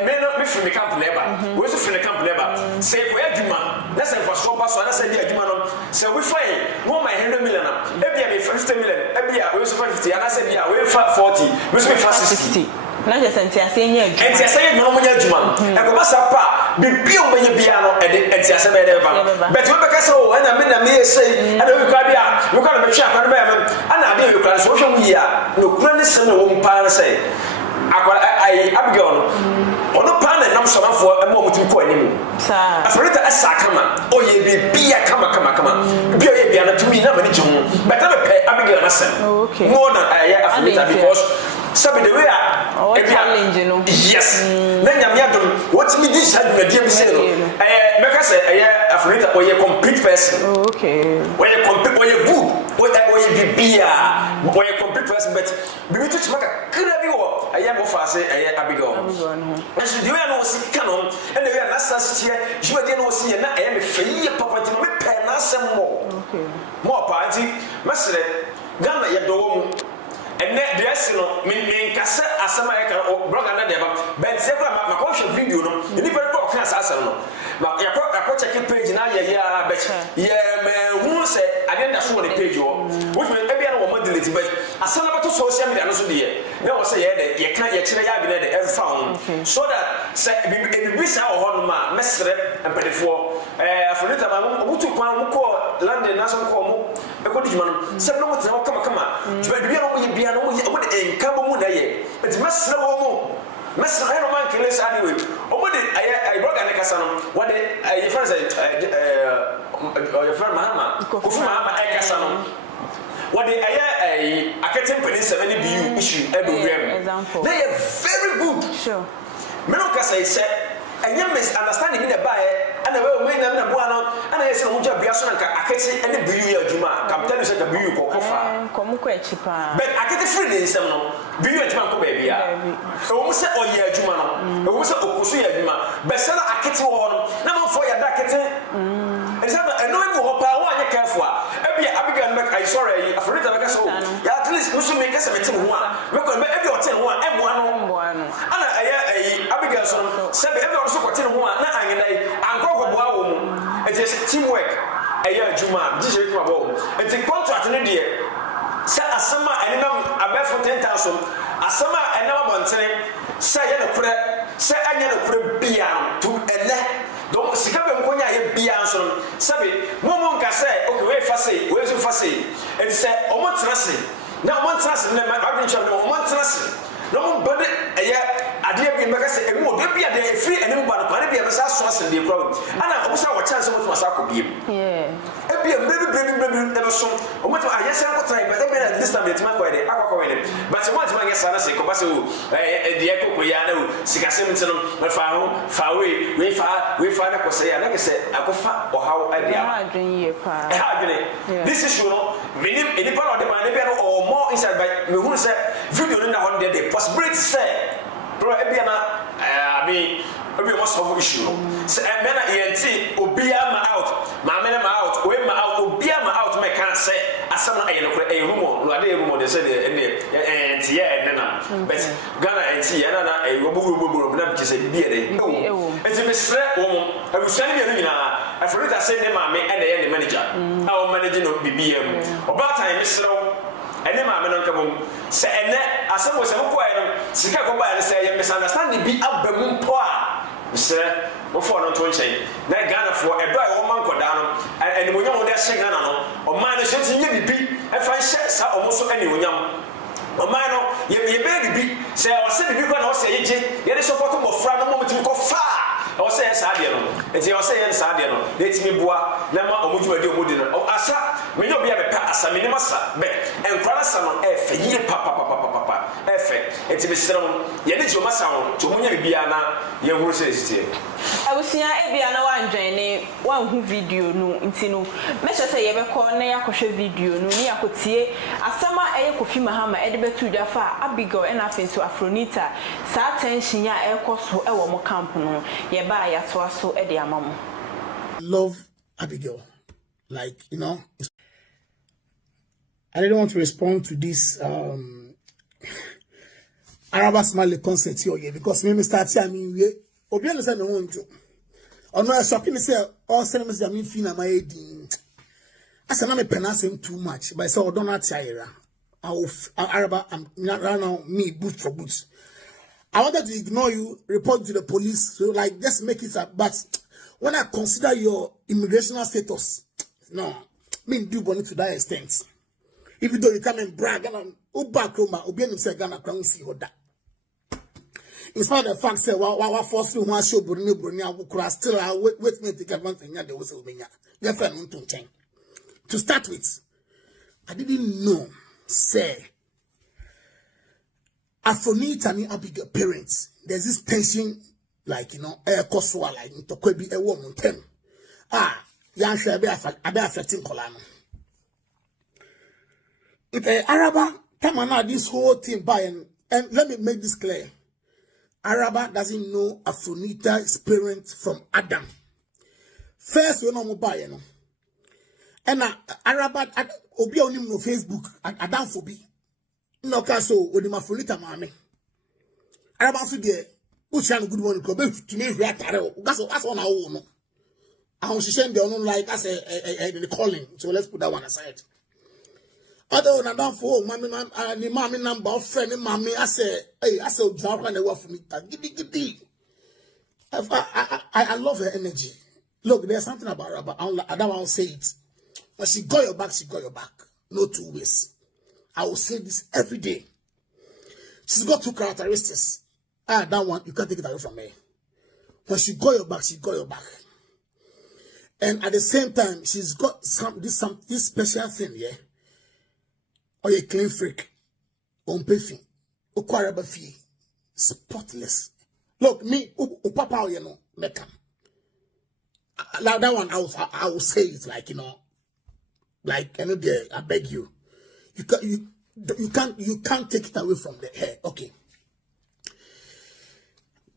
me no me free me camp neighbor we so free camp neighbor say ko adwuma na say for so pass na say di adwuma no say we fine no my 100 million e bia me 50 million e bia we so 50 and I say bia we 40 we so 60 na je senti ase nya adwuma enti ase ye no mo nya adwuma e ko basa pa bi o me bia no e de enti ase be de ba but we be ka say o na me say and we kwa bia we kwa na be twa kwa na be ana ade we kwa so hwe mu yi a no kura ne se no wo mpa na say Abigail ono pa na nam somafo e mo mutim ko anim sa Afronita asa kama o ye bibia kama bia ye bia na tumi na mani jom but na be Abigail na sem okay more than Afronita because sabi the way a challenge no yes na nyam yadom what me this had me dey be say no make say Afronita o ye complete person okay o ye complete o ye good o ye bibia o ye complete person but bi to maka kra bi wo mo fa say Abigail no so the way no si kanon and the way na sas here juma dey no si na me fayi papa ti me pe na asem mo okay mo pa anti mesre Ghana ye do wo mu and then the Esseno, mean Cassa, Asamaka, or Brother Deva, but several Macosha video, and even talk as Asano. I put a page now, yeah, but yeah, man, who said I didn't show the page, which may be a woman deleted, but Asana to social media, no, so dear. No, say that you can't actually have been ever found, so that say, if we saw Honma, Messer, and Pedifo, Afronita, who took one call London, National Como, a good man, said no, come, but we are be a Cabo Day, but Messer Womo. Messer man kills anyway. Oh, what did I broke a Cassano? What did your friend say? Your friend Mahama, Kufama Cassano. What did I can't put 70 BU issue example. They are very good. Sure. Menoka said, and you misunderstanding me the buyer, and the way we never one, and I said, Muja Biason, I can't say any BU Juma, come tell you that the BU Kofa. But I get a free in some BU Juma baby. So, say, oh, yeah, Juma, who was a Okusuya Juma, Bessana, I can't one, number for your dacket. And it's not a knowing who power you care for. Abigail, I sorry, Afronita, at least we should make us a meeting one. Look at every hotel one, M1. And Abigail, said every hotel one, and go. It is teamwork. A year, Juma, this is my home. It's a contract in India. Say a summer and a bet for 10,000. A summer and now one saying, say a prayer, say I get a prayer beyond to a net. Don't see them when I be answered. Sabi, Momon can say, okay, wait for say, where's your fussy? And say, oh, what's trusting? Now, one trust in the Abidjan, no one trusting. No one but a year, I did be Macassi, and more, don't be a day free and nobody be a massage in the crowd. And I also have a chance of what was I could be. Yeah. Be a baby, never so. What I guess I would try, but then this time it's my way, but I want my guess, I say, Cobasso, the Echo Coyano, Sicasimson, far away, we find a Cosea, like I said, I go far or how I did. This is, you know, any part of the man or more inside by me who said, video in the 100 day, possibility say, bro, I mean, we must have issue. Say, and then ENT, Obiama out, my men out, when my out, Obiama out, my can't say, as someone a rumor, they said, and yeah, and then, but Ghana and Tia, and a woman, to say, dear, it's a misread woman. I will send you a Afronita send them, and the manager, our managing of BBM. About time, Mr. And then my man come say, and as I was a quiet, Chicago by and say, misunderstanding be up the moon poor. Sir, before not to say, that Ghana for a dry woman go down, and when you're there, saying, or man is just in be, and find sets are almost any young. Or man, you may be, say, I was saying, you can also say, yet is a bottom of Fran moment to go far. Or say, Sadiano, and you say, Sadiano, let me bois, Nama or Muju, or Asa, when you be a pass, I mean, and Pranasan, F, ye papa, F, it's a strong, yet it's your massa to Munya Biana, your roses. I was seeing Abiana one journey, one who video no intino. Measure say ever call Naya Kosha video, no near could see a summer air coffee Mahama, Edibet to Jaffa, Abigail, and nothing to Afronita. Satan, she ya air cost who ever more campano, ye buy a so Eddie Mamma. Love Abigail. Like, you know, I didn't want to respond to this Araba Smiley concert here because me start here, I mean, Obiano said, no, or no, shopping say, all cinemas, I mean, Fina, my head. I said, I'm pronouncing too much, but I saw Donald Tyra. Araba, I'm not now me, boot for boots. I wanted to ignore you, report to the police, so like, just make it up. But when I consider your immigration status, no, me do bonnet to that extent. Even though you come and brag, and I'm Uba Kroma, Obiano said, Ghana, can't see what that. In spite of the fact that what force you want show Bruni, I will still wait me to get one thing. There was a to start with, I didn't know, say, Afronita and Abigail parents. There's this tension, like, you know, air coswa, like, to could be a woman. Yan shall be affecting Colano. If a Araba come on this whole thing by and let me make this clear. Araba doesn't know Afronita's parents from Adam. First, you know, mobile, you know. And Araba, Obi on him no Facebook, Adam Fobi. no caso with the Afronita mame. I about to get which good morning to me. That's on our own. I was saying they don't like us the calling, so let's put that one aside. Other than that, for mommy number of friend, mommy, I say, drop on the wall for me. I love her energy. Look, there's something about her, but I don't want to say it. When she got your back, she got your back. No two ways. I will say this every day. She's got two characteristics. That one, you can't take it away from me. When she got your back, she got your back. And at the same time, she's got this special thing, yeah. Or a clean freak. On pay o kwaraba fee. Spotless. Look, me, papa, you know, make now that one, I will say it like, you know, like, I beg you. You can't take it away from the hair. Okay.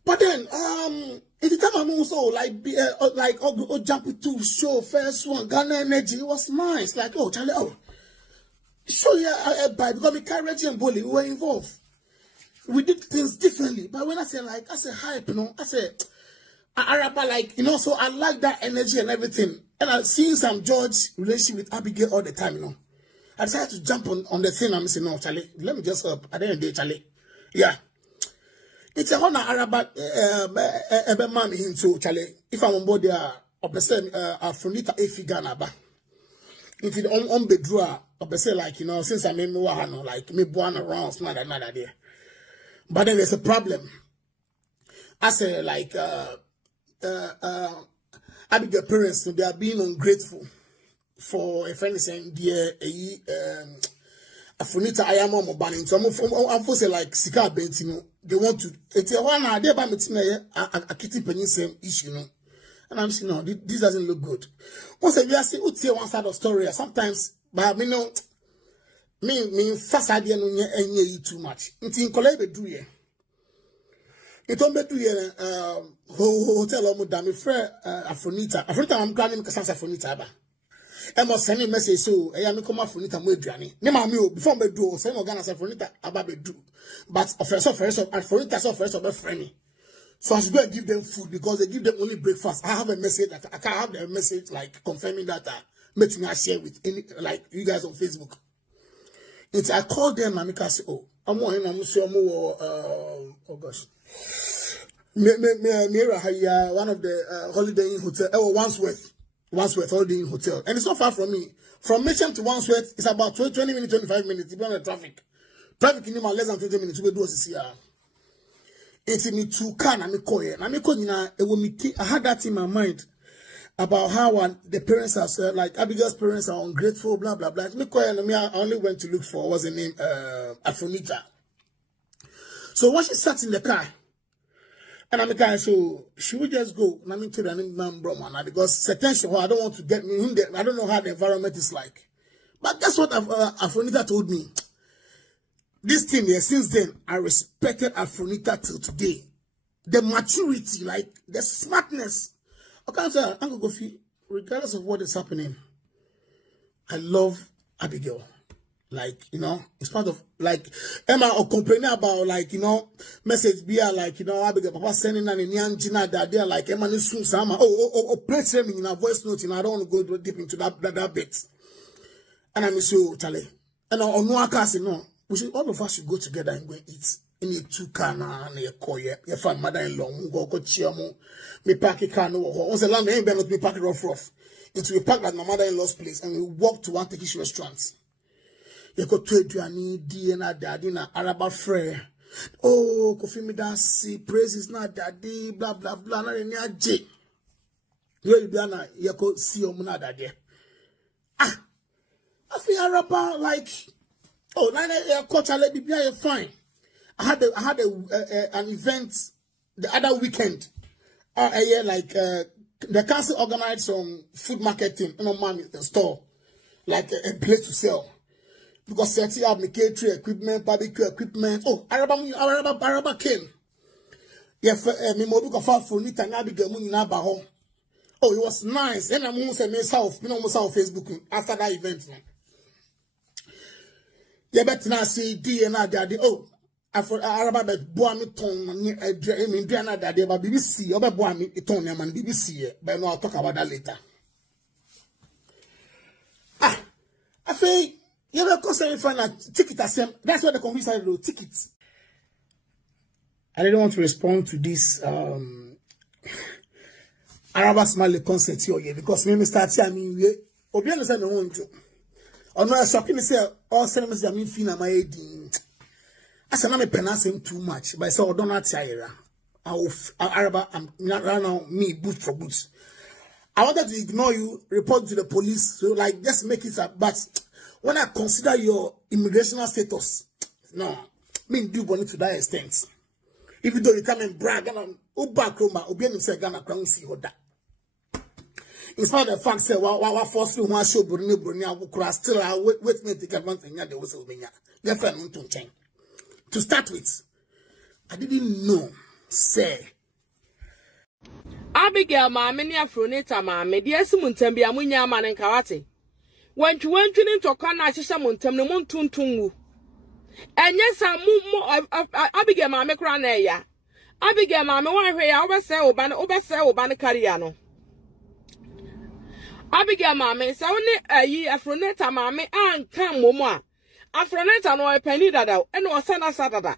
But then, at the time I'm also like jump to show first one, Ghana Energy, it was nice. Like, oh, Charlie, oh. So yeah, because we carried and bully, we were involved. We did things differently. But when I say hype, you know, I say, Araba, like, you know, so I like that energy and everything. And I've seen some George relationship with Abigail all the time, you know. I decided to jump on the thing. I'm saying, no, Charlie, let me just help. At the end of the day, Charlie. Yeah. It's a honor Araba, mommy into Charlie. If I'm on board there, Afronita Ghana ba. If it on bedroom, like, you know, since I'm in Wahano, like me born around, not another day. But then there's a problem. I say, like, Abigail parents, they are being ungrateful for a friend saying, dear, Afronita, I am on my banning. So I'm for say, like, Sika Bentino, they want to, it's a one idea by me, a kitty penny same issue, you know. And I'm saying, no, this doesn't look good. Once we are saying, one side of story, sometimes, but I know, me first idea no nye too much. Until collab do ye. It don't be do ye hotel or madame friend Afronita. Afronita I'm planning because Afronita ba. I must send a message so I am come Afronita mo aduane. Ne ma me o before me do say mo Ghana Afronita aba be do. But first Afronita so first of friend. So I should go and give them food because they give them only breakfast. I have a message that I can't have a message like confirming that making I share with any like you guys on Facebook. It's I called them and I say, oh, I'm one oh gosh. One of the holiday inn hotel. Oh, Wandsworth holiday inn hotel. And it's not far from me. From Mission to Wandsworth, it's about 20 minutes, 25 minutes, depending on the traffic. Traffic in less than 20 minutes, we do a it's me to can and me call it. And I had that in my mind about how the parents are like Abigail's parents are ungrateful, blah blah blah. Me call and I only went to look for what's the name Afronita. So when she sat in the car, and I'm kind so she would just go. And I'm into the name Brahman because attention. I don't want to get me in there. I don't know how the environment is like. But that's what Afronita told me. This thing here, since then, I respected Afronita till today. The maturity, like the smartness. Okay, sir, Uncle Gofi, regardless of what is happening, I love Abigail. Like, you know, it's part of, like, Emma or complaining about, like, you know, message be like, you know, Abigail, Papa sending an Indian Gina that they're like, Emma, Sama, play me in a voice note, and I don't want to go deep into that bit. And I'm so, Charlie. And on no account, no. All of us should go together and go eat. In a two car and a coy, your fan mother-in-law, go chiamo, me park a car no once the land ain't not me park it rough. Into we park at my mother-in-law's place and we walk to one Turkish restaurant. You go to a DNA daddy na Araba frere. Oh, coffee me dance, praise is not daddy, blah blah blah, na any aje. You be na you go see omuna daddy. I feel Araba like. Oh, now culture let me be fine. I had an event the other weekend. The council organized some food marketing, you know, mommy store, like a place to sell. Because setting up the catering equipment, barbecue equipment. Oh, Araba came. Yeah, me mo look for Afronita and Abigail mo nyina ba ho. Oh, it was nice. And I'm going to say myself, you know, on Facebook after that event. You better not say DNA daddy. Oh, Araba bet boami ton me DNA daddy, but BBC, over boami itonium and BBC, but no, I'll talk about that later. I feel you have a concern for a ticket. That's what the computer do. Tickets. I didn't want to respond to this Araba Smiley concert here because me start here. I mean, we obviously say me want to. Or no, shopping say all cinemas. I mean, fina my head. I said, I'm not pronouncing too much, but I said, don't not tire. Araba, I'm not now me boot for boots. I wanted to ignore you, report to the police, so like just make it up. But when I consider your immigration status, no, me do want to that extent. Even though you come and brag, and back Roma, Obian say Ghana crown see what that. In spite of the fact that what force you want show Bruni, I will still wait me to get one thing. There was a winger. Your friend won't change. To start with, I didn't know, say. Abigail maame ni Afronita maame de asimuntem bia munya ama ne nkawate wantwantwini ntokwa na ahyehye muntem ne montuntunwu enye sa Abigail maame kra na eya Abigail maame wanhwe ya obese oba ne career no Abigail maame sa woni Afronita maame anka momo a Afronita no epani dada ene osana sadada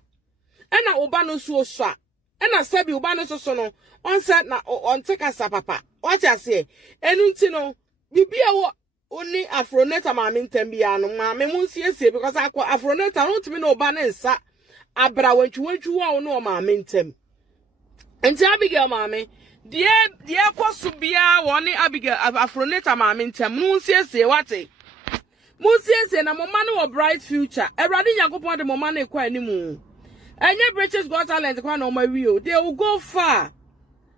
ena oba no so so ena sabi oba no so no on said na on take us papa. What I say? Enunti no bibia wo oni Afronita maame ntambia no maame munsiesie because akwa Afronita no timi no ba ne nsa abra wantwantwu wo no maame ntem. Enti Abigail maame die kwasu bia woni Abigail Afronita maame ntem munsiesie wate. Munsiesie na mama no wo bright future. Ewrade Yakopon de mama no ekwa animu. Enye British Got Talent kwa no mawi they will go far.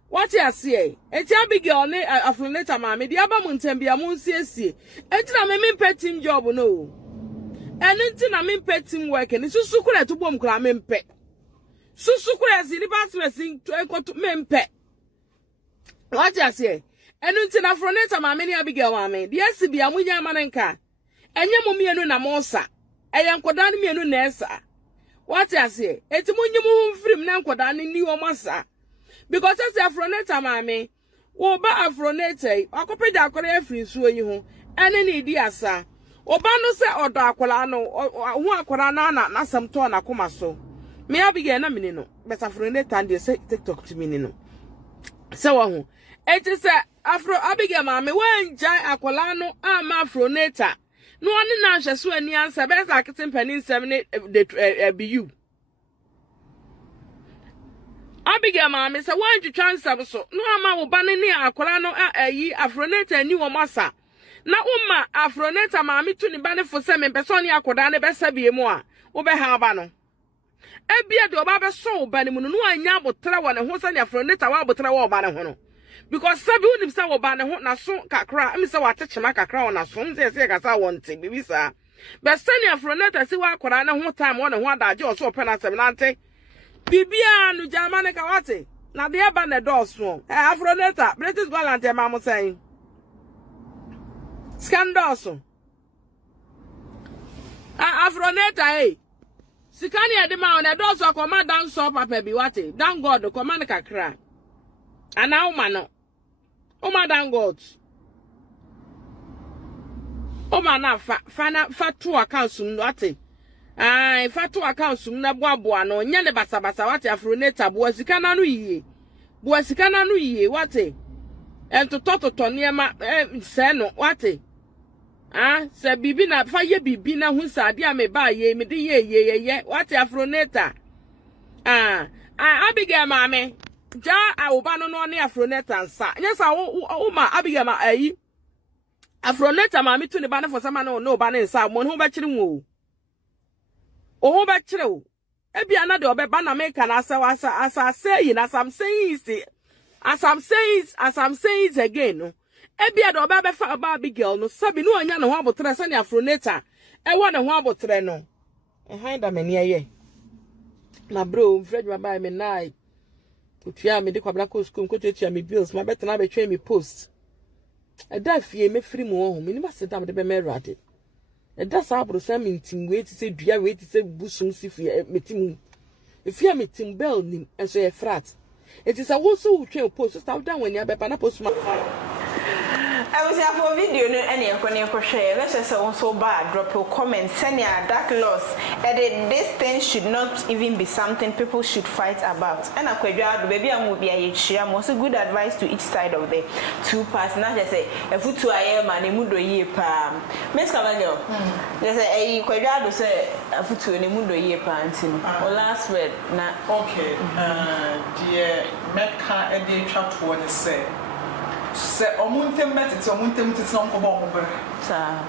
What you say? Eti Abigail ne Afronita maame di aba muntembia munsiesie. Enti na me mpe team job no. Enti na me mpe team work ni susukura to bom kra me mpe. Susukura si ni basmesi enkoto me mpe. What you say? Enti na Afronita maame ni Abigail maame di asibia munya manenka. Enye mo mienu na monsa. Eya nkoda ni mienu na esa. What you say? Eti munyi mu mfrim na nkoda ni o masa. Because as Afronita maame wo ba Afronita akopeja akore afiri suo yi ho ene ne di asa oba no se odo akola no ho akola na nasam to na koma so me Abigail na mini no but Afronita and say TikTok to mini no se wo ho eti se Abigail maame wan jai akola no ama Afronita no oni na hweso ani ansa be sa kete mpani nsem ne BU Abigail maame se wan twantwam so no ama wo ba ne akola no Afronita ni wo masa na umma Afronita maame tu ni ba ne fo se me person ni akoda ne be sabie mu a wo be ha ba no ebia de oba be so wo ba ne mu no anya abotra wo ne ho se ni Afronita wa abotra wo ba ne ho no because sabi unim se wo ba ne ho na so kakra emi se wa techema kakra wo na so nse ka sa wonte bibi sa be se ni Afronita se wa akoda ne ho time wo ne ho adaje o so pena se nante Bibia no Germany ka wate na de eba na doso Afronita British Gallant e ma mo say scandals Afronita sikani e de ma na doso akoma dan so papa bi wate dan God koma ne kakra ana uma no uma dan God uma na fa to account no wate fatu account na boaboa no nya ne basabasa wate Afronita boasikana no yiye wate entototo niema se no wate se bibi na fa ye bibi na hu sade a me ba ye me de ye wate Afronita Abigail maame ja awoba no ne Afronita nsa nya sa wo ma Abigail ma Afronita maame tu ne ba ne fo sama no ba ne nsa mo ho ba kire wo oho ba kire wo ebia na de obeba na make na asa say na some saying as I'm saying it again no ebia de obeba fa aba Abigail no sabi no anya ne ho abotre se ne Afronita e wo ne ho abotre no hinda me ne ye na bro Fred baba me nai otua me de kwabra ko school ko tua me bills ma betena be twa me post e da fie me free mu ho me ni ba sedam de be me rade That's how the same team wait to say, Dia wait to say, Bushum Sifia, meeting. If you are meeting Bell, and say a frat. It is a also train post start down when you have a post. I was here for video any share. Let's just say so bad. Drop your comments. Send your dark loss. This thing should not even be something people should fight about. And I baby I will be a share. Also good advice to each side of the two parts. Not just say a foot to I am and a mudo ye palm. Miss Cavagel. There's a quadrado say a foot to a mudo ye palm. Or last word. Okay. Dear Metca and the chat what they say. Se omuntem metete omuntem tete no ko bo mbra sa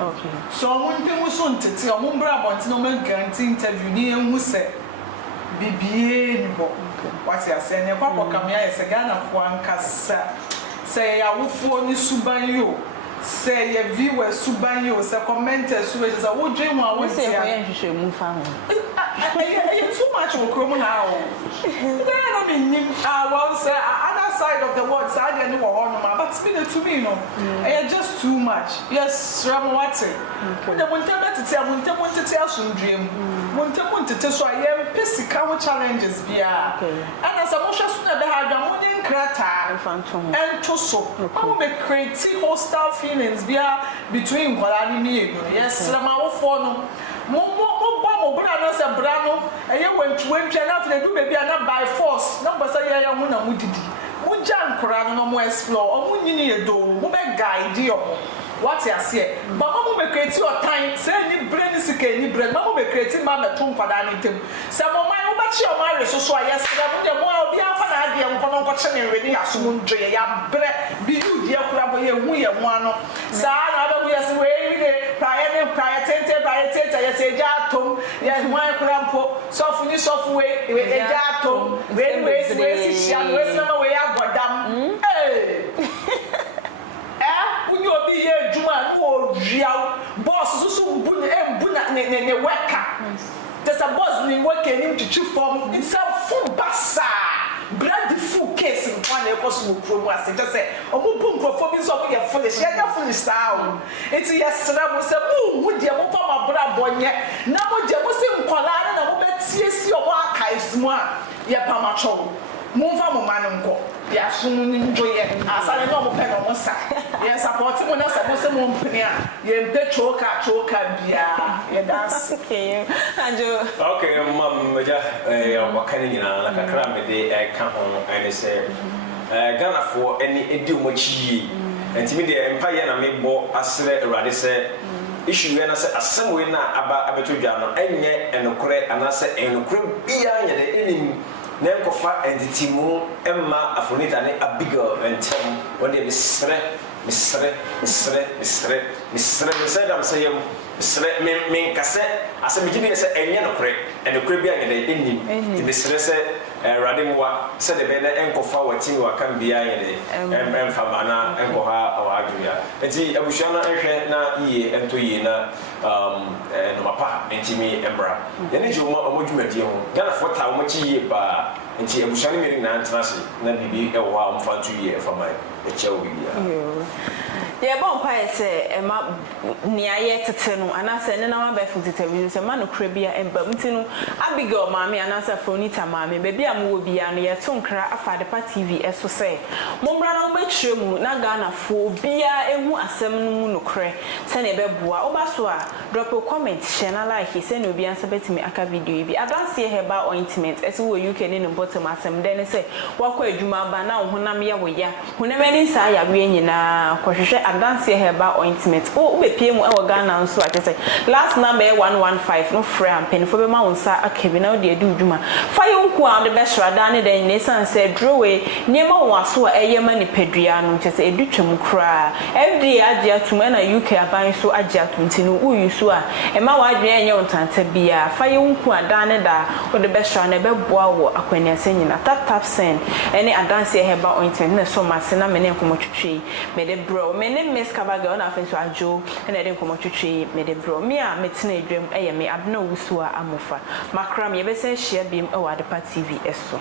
okay so omuntem so ntete omumbra abonti no man guarantee interview ni enhu se bibie ni bo what ya se ne kwakọ kamia ya se Ghana fo ankasa se ya wofo ni suban yo se ya viewer suban yo se commenter su we se wo dwen wa wo se ya nhwehwe mu fa ho too much okrom na o I don't mean well say other side of the world side any wo no but it's to me no just too much yes ram what the montem tete montem tete asundrem montem tete so ayem pesika wo challenges bia and as a motion so na be ha dwa mo ni nkrata and to so how me create hostile feelings bia between Kwalani me yes ram wo for no mo bra no se bra no eye wantwantwa na after do baby na by force na bosa ye ya hu na mudidi mu jankora no mo explore o mu nyini edo mo be guide yo what you say but mo be create your time say ni brain sika ni brain mo be create ma meto nkwada ni tem se mo man mo ba chi o ma reso so ayes na mo de mo obi afa na ade nko no nko che ne we ni aso mo ndwe ya bre bi yu die kura bo ye hu ye mo ano sa na ba bu yes we ni prior tente ye se ja tom ye mo kura mpo so fu ni so fu we ja tom we si sia we si na we ya godam unyo obi ye adwuma no owiaw boss so mbu ne weka there's a boss ni weka ni mtwichi form it's a full basa blood full case in one e koso mo pro ase just say omubu nkrofo bi so ye foolish ye foolish sao it's yesra mo se mu de mo pa mabra bonye na mo de mo se nkola na mo betie si omo aka ismu a ye pa macho Mumfa mo manunko ya sunu njoye asale no mo pe no mo sa ye support mo na sa mo se mo mpini a ye mpe choka bia ye dance okay anjo okay mam meja wakani nyina na kakra me de ka ho ene se Ghana for any edi mo chi entimi de empa ye na me bo asre urade se issue we na se asem we na aba abetodwa no enye enokore anase enokore bia nya de enim Nenkofa and the Timu, Emma, Afronita, and Abigail, and Tim, when they misre, said, I'm saying, Min cassette, as a medium said, and Yanocre, and the Caribbean and the Indian, the Mistress Radimwa, said the better Enkofa, what Timu can be and Famana, and Koha, or Agria. And see, I wish na ye and 2 years, and Mapa, and Timmy, Embra. Then you want to make you Ghana for how much ye ba. Nti ebushani meri na antanase na bibi e wo am fa 2 years for my echewo bibia ye bon pa ese e ma nia ye tete no anase ne na wa ba fu tete bi se ma no kra bia emba mtinu Abigail maami anase Afronita maami be bia mo wo bia no ye to nkra Afadepa TV eso se mombra na mo betire mu na Ghana fo bia ehu asem no mu no kra se ne be boa oba so a drop a comment share na like se ne obi ansa betimi aka video bi adanse heba ointment ese wo UK ne no bottom asem den se wakọ adwuma ba na honam ye wo ya honamani sa ya we nyina kwohwehwe adanse heba ointment o be pie mu e wo Ghana nso a tese last number 115 no free am penfo be ma wonsa akabi na wo de adu dwuma fa ye nku a de be shrada ne den ne san se drowe niema wo aso a eye ma ni padua no tese edu twem kra every age atum na UK aban so age atum ti no uyu so a e ma wa adwen enye ontanta bia fa ye nku a da ne da wo de be shrada ne be boa wo akwani ase nyina tap send any adanse heba ointment na so mase na me ne nkomotwetwe me de bro me ne Miss Kabaga na afa so ajo na de nkomotwetwe me de bro me a metena edwam eye me abna wusu a amofa makram ye be se share bim e wa Adepa TV eso